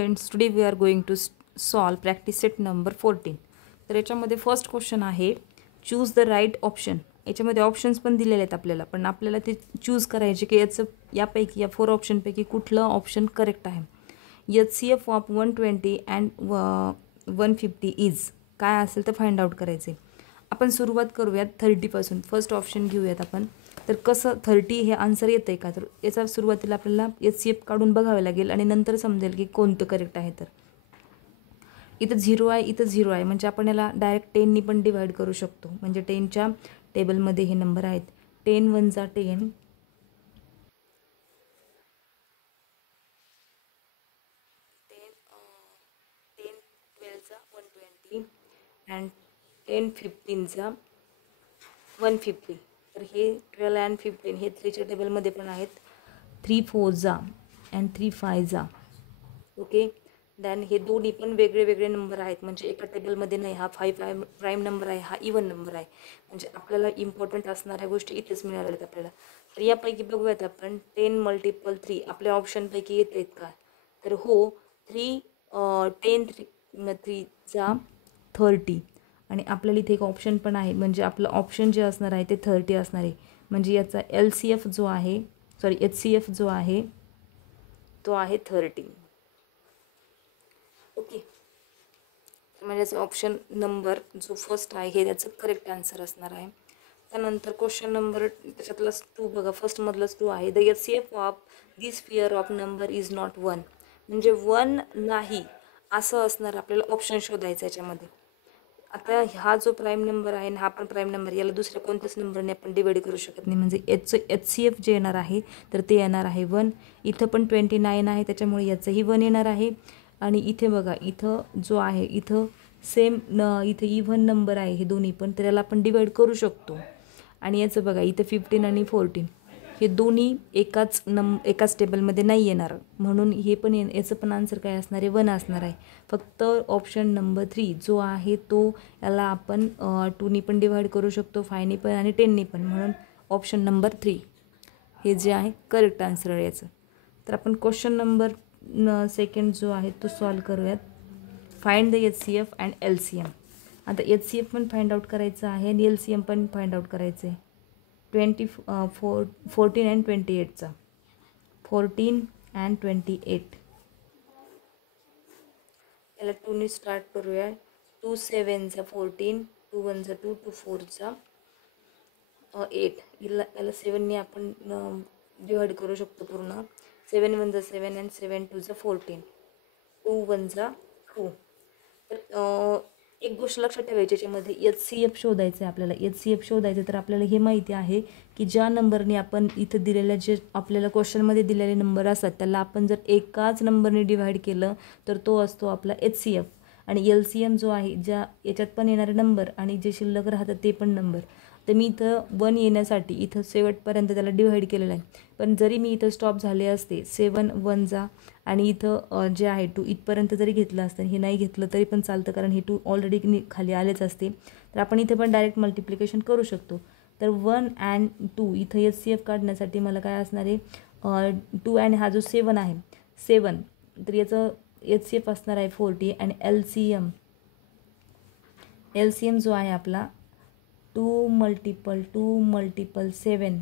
Friends, today we are going to solve practice set number 14. तर याच्यामध्ये first question आहे choose the right option. याच्यामध्ये options पण दिलेले आहेत आपल्याला, पण आपल्याला ते चूज करायचे की याचं यापैकी या 4 ऑप्शनपैकी कुठलं ऑप्शन करेक्ट आहे. HCF ऑफ 120 अँड 150 इज काय असेल तर फाइंड आउट करायचे. आपण सुरुवात करूयात 30पासून. फर्स्ट ऑप्शन घेऊयात आपण. तर कसं 30 हे आन्सर येतं आहे का, तर याचा सुरुवातीला आपल्याला HCF काढून बघावे लागेल आणि नंतर समजेल की कोणतं करेक्ट आहे. तर इथं 0 आहे, इथं 0 आहे, म्हणजे आपण याला डायरेक्ट 10नी पण डिवाईड करू शकतो. म्हणजे 10च्या टेबलमध्ये हे नंबर आहेत. 10 1 जा 10, 10 12 जा 120 अँड 10 15 जा 150. तर हे 12 अँड 15 हे 3च्या टेबलमध्ये पण आहेत. 3 4 जा अँड 3 5 जा. ओके. दॅन हे दोन्ही पण वेगळे वेगळे नंबर आहेत, म्हणजे एका टेबलमध्ये नाही. हा 5 प्राईम नंबर आहे, हा इवन नंबर आहे. म्हणजे आपल्याला इम्पॉर्टंट असणाऱ्या गोष्टी इथेच मिळाल्या आहेत आपल्याला. तर यापैकी बघूयात आपण 10 मल्टिपल 3 आपल्या ऑप्शनपैकी येत आहेत का. तर हो, 10 3 जा 30. आणि आपल्याला इथे एक ऑप्शन पण आहे, म्हणजे आपलं ऑप्शन जे असणार आहे ते 30 असणार आहे. म्हणजे याचा LCF जो आहे, HCF जो आहे तो आहे 30. ओके. म्हणजे ऑप्शन नंबर जो फर्स्ट आहे हे त्याचं करेक्ट आन्सर असणार आहे. त्यानंतर क्वेश्चन नंबर त्याच्यातलाच 2 बघा, फर्स्टमधलाच 2 आहे. The HCF of this pair of number is not 1. म्हणजे 1 नाही असं असणार. आपल्याला ऑप्शन शोधायचं याच्यामध्ये. आता हा जो प्राईम नंबर आहे हा पण प्राईम नंबर, याला दुसऱ्या कोणत्याच नंबरने आपण डिवाइड करू शकत नाही. म्हणजे याचं HCF जे येणार आहे तर ते येणार आहे 1. इथं पण 29 आहे, त्याच्यामुळे याचंही 1 येणार आहे. आणि इथे बघा, इथं जो आहे इथं सेम इथे इव्हन नंबर आहे हे दोन्ही पण, तर याला आपण डिवाइड करू शकतो. आणि याचं बघा, इथं 15 आणि 14 हे दोन्ही एकाच टेबलमध्ये नाही येणार, म्हणून हे पण याचं पण आन्सर काय असणार आहे, 1 असणार आहे. फक्त ऑप्शन नंबर 3 जो आहे तो याला आपण 2नी पण डिवाइड करू शकतो, 5नी पण आणि 10नी पण, म्हणून ऑप्शन नंबर 3 हे जे आहे करेक्ट आन्सर आहे याचं. तर आपण क्वेश्चन नंबर सेकंड जो आहे तो सॉल्व करूयात. Find the HCF and LCM. आता HCF पण फाइंड आउट करायचं आहे आणि LCM पण फाइंड आउट करायचं आहे. 14 अँड 28चा. 14 अँड 28 याला 2नी स्टार्ट करूया. 2 7 जा 14, 2 1 जा 2, 2 4 जा 8. याला 7नी आपण डिवाइड करू शकतो पूर्ण. 7 1 जा 7 अँड 7 2 जा 14, 2 1 जा 2. तर एक गोष्ट लक्षात ठेवायची, याच्यामध्ये HCF शोधायचं आहे आपल्याला. HCF शोधायचं तर आपल्याला हे माहिती आहे की ज्या नंबरने आपण इथं दिलेल्या जे आपल्याला क्वेश्चनमध्ये दिलेले नंबर असतात त्याला आपण जर एकाच नंबरने डिवाइड केलं तर तो असतो आपला HCF. आणि LCM जो आहे ज्या याच्यात पण येणारे नंबर आणि जे शिल्लक राहतात ते पण नंबर. तर मी इथं 1 येण्यासाठी इथं शेवटपर्यंत त्याला डिवाइड केलेलं आहे. पण जरी मी इथं स्टॉप झाले असते 7 1 जा आणि इथं जे आहे 2 इथपर्यंत जरी घेतलं असतं, हे नाही घेतलं तरी पण चालतं, कारण हे 2 ऑलरेडी खाली आलेच असते. तर आपण इथे पण डायरेक्ट मल्टिप्लिकेशन करू शकतो. तर 1 अँड 2 इथं HCF काढण्यासाठी मला काय असणार आहे, 2 आणि हा जो 7 आहे 7, तर याचं HCF असणार आहे 40. आणि LCM जो आहे आपला 2 मल्टिपल 7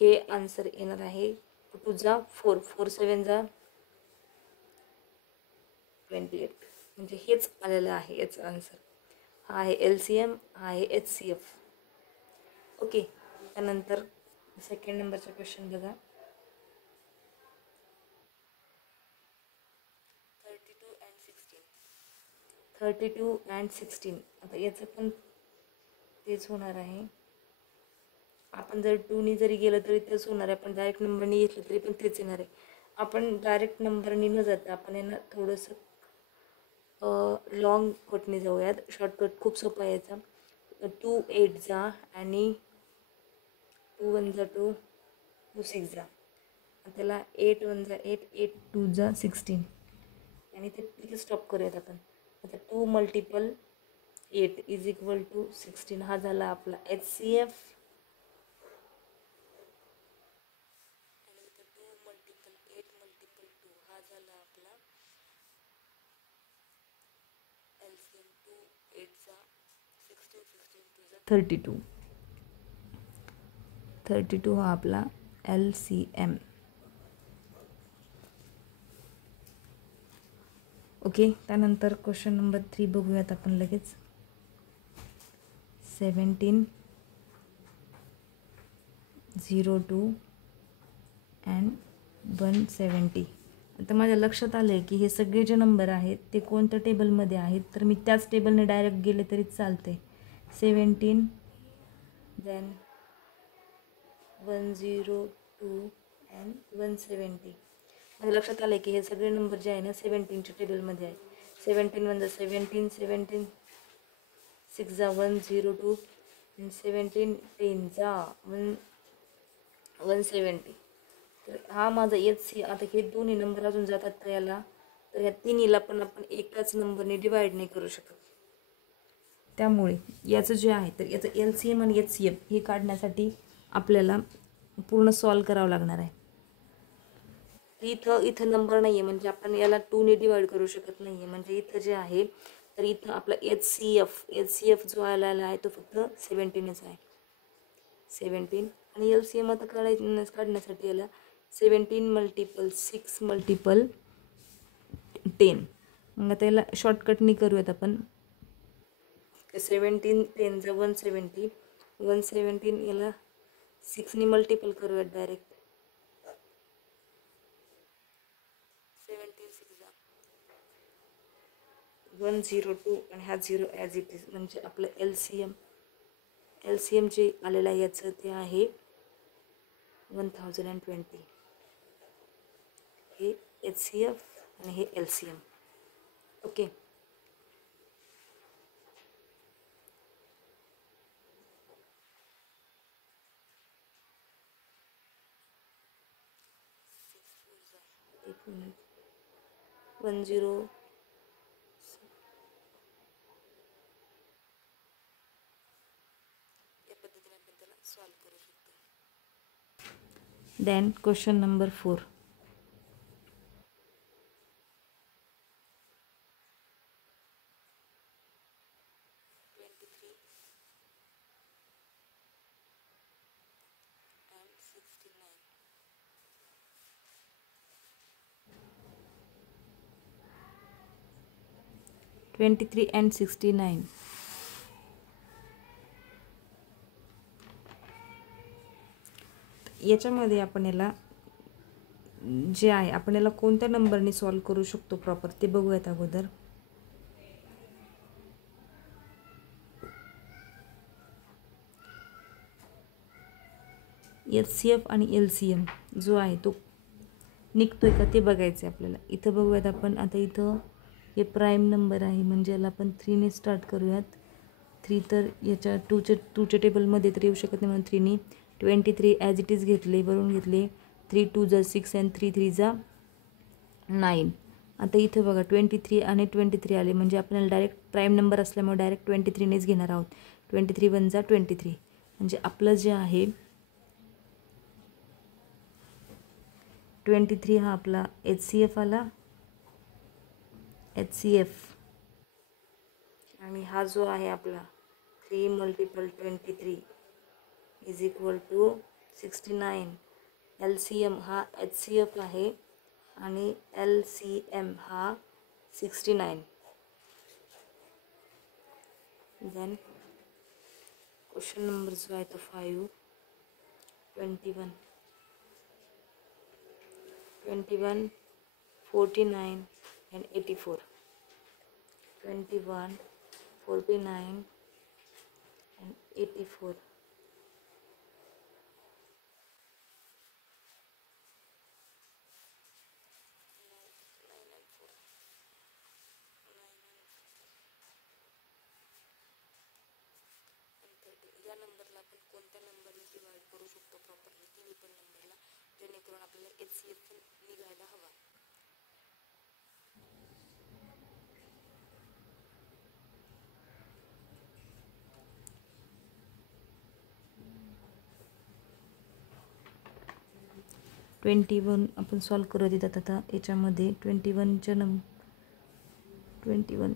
हे आन्सर येणार आहे. 2 जा 4, 4 7 जा 28. म्हणजे हेच आलेलं आहे याचं आन्सर. हा आहे LCM, हा आहे HCF. ओके. त्यानंतर सेकंड नंबरचा क्वेश्चन बघा. 32 अँड 16. आता याचं पण तेच होणार आहे. आपण जर 2नी जरी गेलं तरी तेच होणार आहे. आपण डायरेक्ट नंबरने घेतलं तरी पण तेच येणार आहे. आपण डायरेक्ट नंबरने न जाता आपण यांना थोडंसं लॉंग कटने जाऊयात. शॉर्टकट खूप सोपा आहे याचा. 2 8 जा आणि 2 1 जा 2, 2 6 जा. त्याला 8 1 जा 8, 8 2 जा 16. आणि ते तिथे स्टॉप करूयात आपण. आता 2 मल्टिपल 8 इज इक्वल टू 16. हा झाला आपला HCF. आणि 2 मल्टिपल 8 मल्टिपल 2 हा झाला आपला 32. 32 हा आपला LCM. ओके, त्यानंतर क्वेश्चन नंबर 3 बघूयात आपण लगेच. 1702 अँड 170. आता माझ्या लक्षात आलं आहे की हे सगळे जे नंबर आहेत ते कोणत्या टेबलमध्ये आहेत, तर मी त्याच टेबलने डायरेक्ट गेले तरी चालते. 17 देन 102 अँड 170. माझ्या लक्षात आलं आहे की हे सगळे नंबर जे आहे ना 17च्या टेबलमध्ये आहे. 17 1 17, 17 6 102 अँड 17 10 170. तर हा माझा HC. आता हे दोन्ही नंबर अजून जातात का याला, तर ह्या तिन्हीला पण आपण एकाच नंबरने डिवाइड नाही करू शकत. त्यामुळे याचं जे आहे तर याचं LCM आणि HCM हे काढण्यासाठी आपल्याला पूर्ण सॉल्व करावं लागणार आहे. इथं नंबर नाही आहे म्हणजे आपण याला 2ने डिवाइड करू शकत नाही आहे. म्हणजे इथं जे आहे तर इथं आपला HCF जो आलेला आहे तो फक्त 17च आहे. 17 आणि LCM आता काढण्यासाठी याला 17 मल्टिपल 6 मल्टिपल 10. मग आता याला शॉर्टकटनी करूयात आपण. 17 10 170, 117 याला 6ने मल्टिपल करूयात डायरेक्ट. 17 6 102 आणि हा 0 ॲज इट इज. म्हणजे आपलं LCM जे आलेलं आहे याचं ते आहे 1020. हे HCF आणि हे LCM. ओके, एक मिनिट. 10 या पद्धतीने आपण त्याला सॉल्व करू शकतो. Then question number 4. Twenty three and 69. याच्यामध्ये आपण याला जे आहे आपण याला कोणत्या नंबरने सॉल्व करू शकतो प्रॉपर ते बघूयात अगोदर. HCF आणि LCM जो आहे तो निघतोय का ते बघायचं आहे आपल्याला. इथं बघूयात आपण. आता इथं हे प्राईम नंबर आहे म्हणजे याला आपण 3ने स्टार्ट करूयात. 3 तर याच्या 2च्या टेबलमध्ये तर येऊ शकत नाही म्हणून 3ने. 23 ॲज इट इज घेतले, वरून घेतले. 3 2 6 अँड 3 3 9. आता इथं बघा 23 आणि 23 आले म्हणजे आपल्याला डायरेक्ट प्राईम नंबर असल्यामुळे डायरेक्ट 23नेच घेणार आहोत. 23 1 23 म्हणजे आपलं जे आहे 23 हा आपला HCF आला. HCF आणि हा जो आहे आपला 3 multiple 23 is equal to 69. LCM हा HCF आहे आणि LCM हा 69. देन क्वेश्चन नंबर जो आहे तो 5. 21 49 and 84. 21 49 and 84. या नंबरला आपण कोणत्या नंबरने डिवाइड करू शकतो प्रॉपरली तिन्ही पण नंबरला, जेणेकरून आपल्याला HCF निघायला हवा. ट्वेंटी वन आपण सॉल्व करत येतात. आता याच्यामध्ये 21च्या 21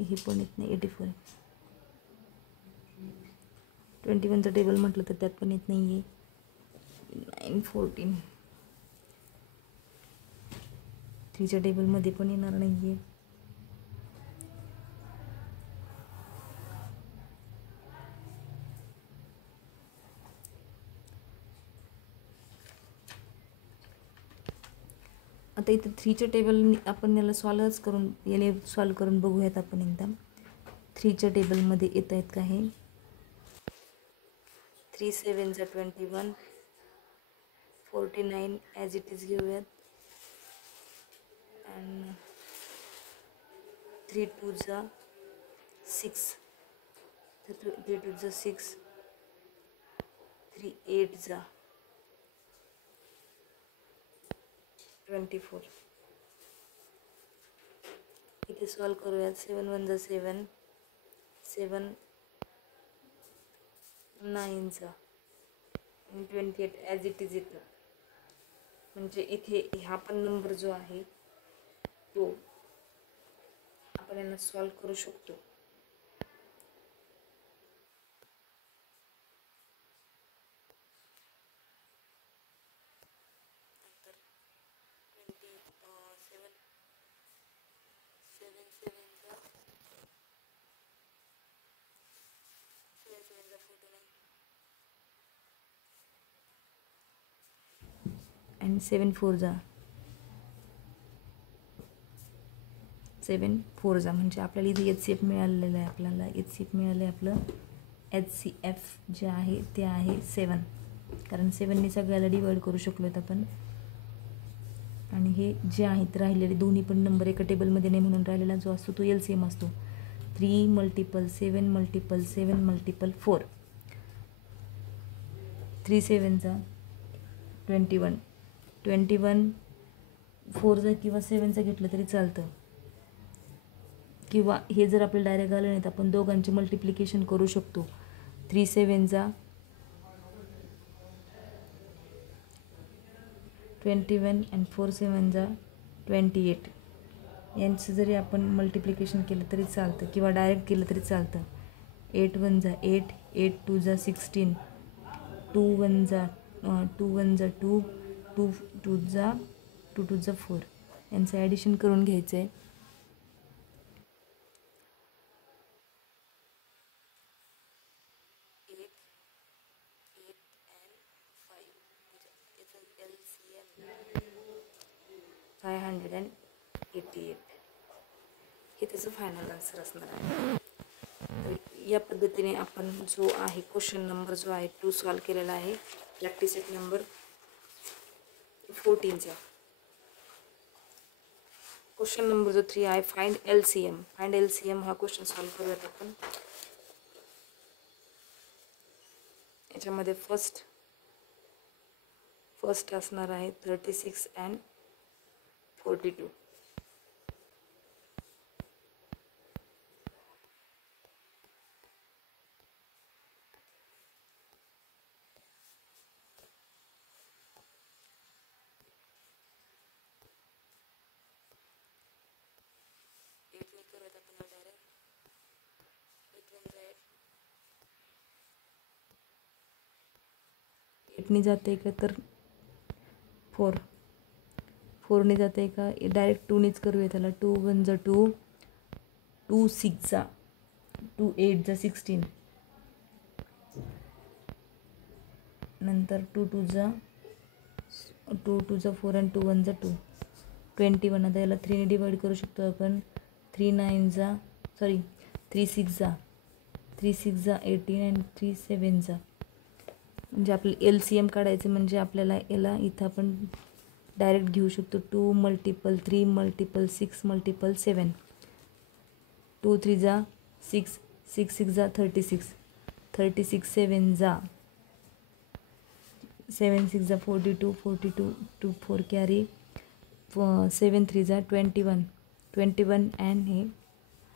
हे पण येत नाही. 84 21चं टेबल म्हटलं तर त्यात पण येत नाही आहे. 9, 14 3च्या टेबलमध्ये पण येणार नाही आहे. आता इथं 3च्या टेबल आपण याला याने सॉल्व करून बघूयात आपण एकदा. 3च्या टेबलमध्ये येत आहेत का हे. 3 7 21, 49 ॲज इट इज घेऊयात. अँड 3 2 6, 3 2 6, 3 8 24. इथे सॉल्व करूयात. 7 1 7, 7 9 28 ॲज इट इज येतं. म्हणजे इथे हा पण नंबर जो आहे तो आपण यांना सॉल्व करू शकतो. अँड 7 4 म्हणजे आपल्याला इथे HCF मिळालेलं आहे. आपल्याला HCF मिळालं आहे. आपलं HCF जे आहे ते आहे 7, कारण 7ने सगळ्याला डिवाइड करू शकलो आहेत आपण. आणि हे जे आहेत राहिलेले दोन्ही पण नंबर एका टेबलमध्ये नाही म्हणून राहिलेला जो असतो तो LCM असतो. 3 × 7 × 7 × 4, 3 7 21, 21 4 किंवा 7 घेतलं तरी चालतं. किंवा हे जर आपल्याला डायरेक्ट आलं नाही तर आपण दोघांचे मल्टिप्लिकेशन करू शकतो. 3 7 21 अँड 4 7 28. यांचं जरी आपण मल्टिप्लिकेशन केलं तरी चालतं किंवा डायरेक्ट केलं तरी चालतं. 8 1 8, 8 2 16, 2 1 2 1 2, 2 2 2 2 4. यांचं ॲडिशन करून घ्यायचं आहे. LCM 588 हे त्याचं फायनल आन्सर असणार आहे. तर या पद्धतीने आपण जो आहे क्वेश्चन नंबर जो आहे 2 सॉल्व केलेला आहे. प्रॅक्टिस सेट नंबर 14चा. क्वेश्चन नंबर जो 3 आहे फाइंड LCM हा क्वेश्चन सॉल्व करूयात आपण. याच्यामध्ये फर्स्ट असणार आहे 36 अँड 42. एटने जाते का तर 4ने जाते का डायरेक्ट 2नेच करूया त्याला. 2 1 2, 2 6 2 8 16, नंतर 2 2 4 आणि 2 1 2, 21. आता याला 3ने डिवाइड करू शकतो आपण. 3 9 3 6 18 आणि 3 7 म्हणजे आपलं LCM काढायचं म्हणजे आपल्याला याला इथं आपण डायरेक्ट घेऊ शकतो. 2 × 3 × 6 × 7, 2 3 6, 6 6 36, 36 7 7 6 42, 42 2 4 कॅरी, 7 3 21, 21 अँड हे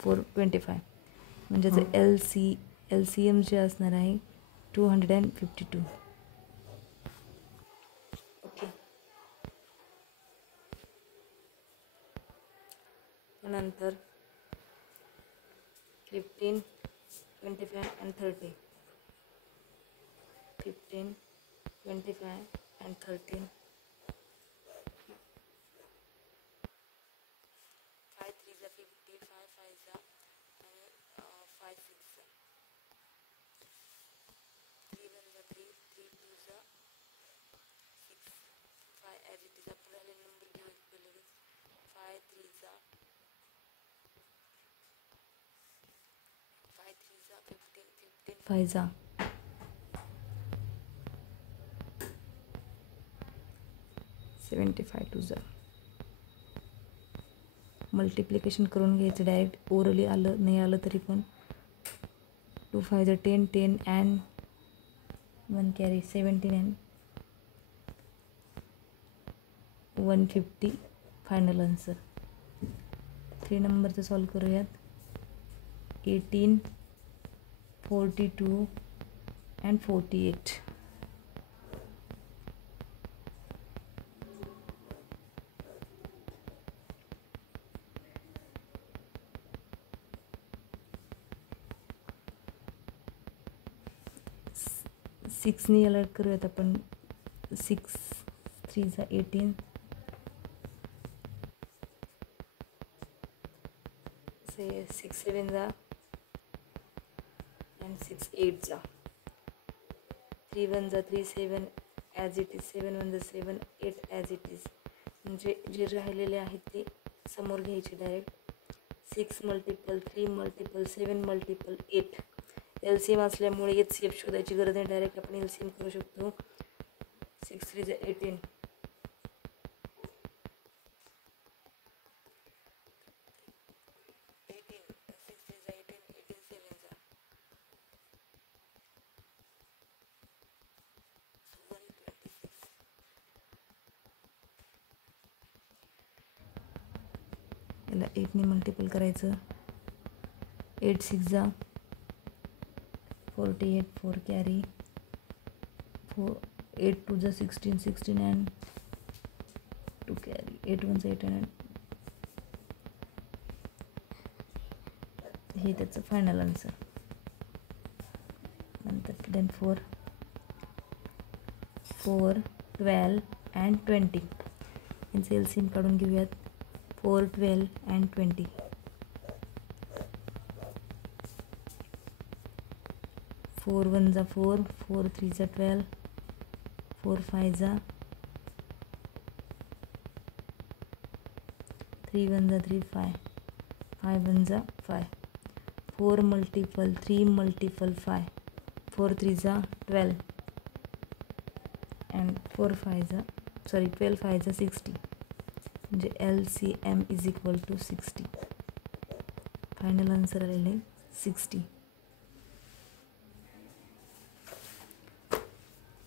4 25. म्हणजे LCM जे असणार आहे 252. ओके. नंतर 15 25 अँड 30. 15, 25 and 13. 5 3 जा 50, 5 5 जा आणि 5 6 जा 3 1 जा 3, 3 2 जा 6, 5 ॲज इट इज आपण राहिले नंबर घेऊ पहिले 5 3 जा 5 3 जा 15, 15 5 जा 75 टू जा. मल्टिप्लिकेशन करून घ्यायचं डायरेक्ट, ओरली आलं नाही आलं तरी पण. 2 5 जा 10, 10 and 1 carry 17 and 150 final answer. 3 नंबरचं सॉल्व करूयात. 18, 42 अँड 48. सिक्सनी अलर्ट करूयात आपण. 6 3 जा 18, 6 7 जा अँड 6 8 जा 3 1 जा 3 7 ॲज इट इज 7 1 जा 7 8 ॲज इट इज. म्हणजे जे राहिलेले आहेत ते समोर घ्यायचे direct. 6 multiple 3 multiple 7 multiple 8. LCM असल्यामुळे HCF शोधायची गरज नाही, डायरेक्ट आपण LCM करू शकतो. 6 3 जा 18, 6 3 जा 18, 18 7 जा 126. याला 8ने मल्टिपल करायचं. 8 6 जा 48, 4 कॅरी 4, 8 2 जा 16, 16 अँड 2 कॅरी 8 1 जा 8 अँड. हे त्याचं फायनल आन्सर. नंतर देन 4 4 12 अँड 20. यांचं LCM काढून घेऊयात. 4 12 अँड 20. 4 1 जा 4, 4 3 जा 12, 4 5 जा 3 1 जा 3 5, 5 1 जा 5. 4 मल्टिपल 3 मल्टिपल 5, 4 3 जा 12 अँड 4 5 जा 12 5 जा 60. म्हणजे LCM is equal to 60. Final answer आलेले 60.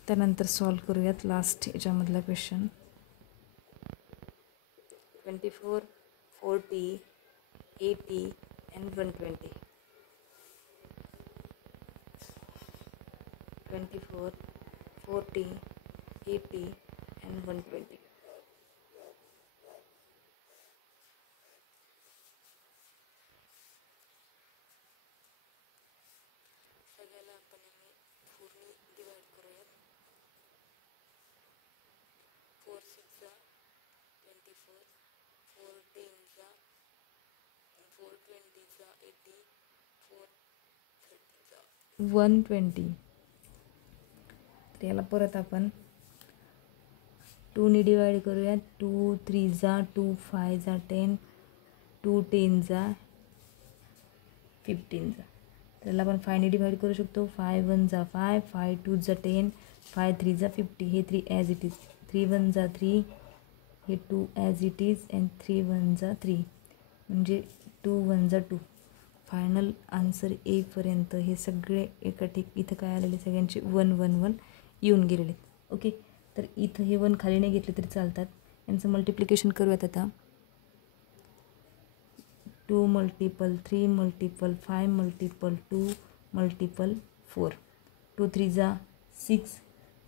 त्यानंतर सॉल्व करूयात लास्ट याच्यामधला क्वेश्चन. 24 40 80 अँड 120. 24 40 80 अँड 120. सगळ्याला आपण पूर्ण डिवाइड करूयात. 4 6 जा 24, 4 10 जा 4 20 जा 80, 4 30 जा 120. तर याला परत आपण 2ने डिवाइड करूयात. 2 3 जा 2 5 जा 10, 2 10 जा 15 जा. तर याला आपण 5ने डिवाइड करू शकतो. 5 1 जा 5, 5 2 जा 10, 5 3 जा 50. हे 3 ॲज इट इज. 3 1 जा 3, हे 2 ॲज इट इज अँड 3 1 जा 3. म्हणजे 2 1 जा 2. फायनल आन्सर येईपर्यंत हे सगळे एका इथं काय आलेले सगळ्यांचे 1 1 1 येऊन गेलेले. ओके, तर इथं हे 1 खाली नाही घेतले तरी चालतात. यांचं मल्टिप्लिकेशन करूयात आता. 2 मल्टिपल 3 मल्टिपल 5 मल्टिपल 2 मल्टिपल 4. 2 3 जा 6,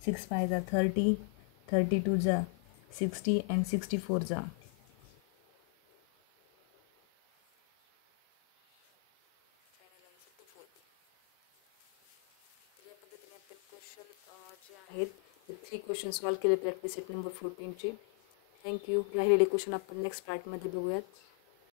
6 5 जा 30, 32 जा 60 अँड 64 जा. Final answer 240. तर या पद्धतीने प्रत्येक क्वेश्चन जे आहेत ते 3 क्वेश्चन सॉल्व केले प्रॅक्टिस सेट नंबर 14चे. थँक्यू. राहिलेले क्वेश्चन आपण नेक्स्ट पार्टमध्ये बघूयात.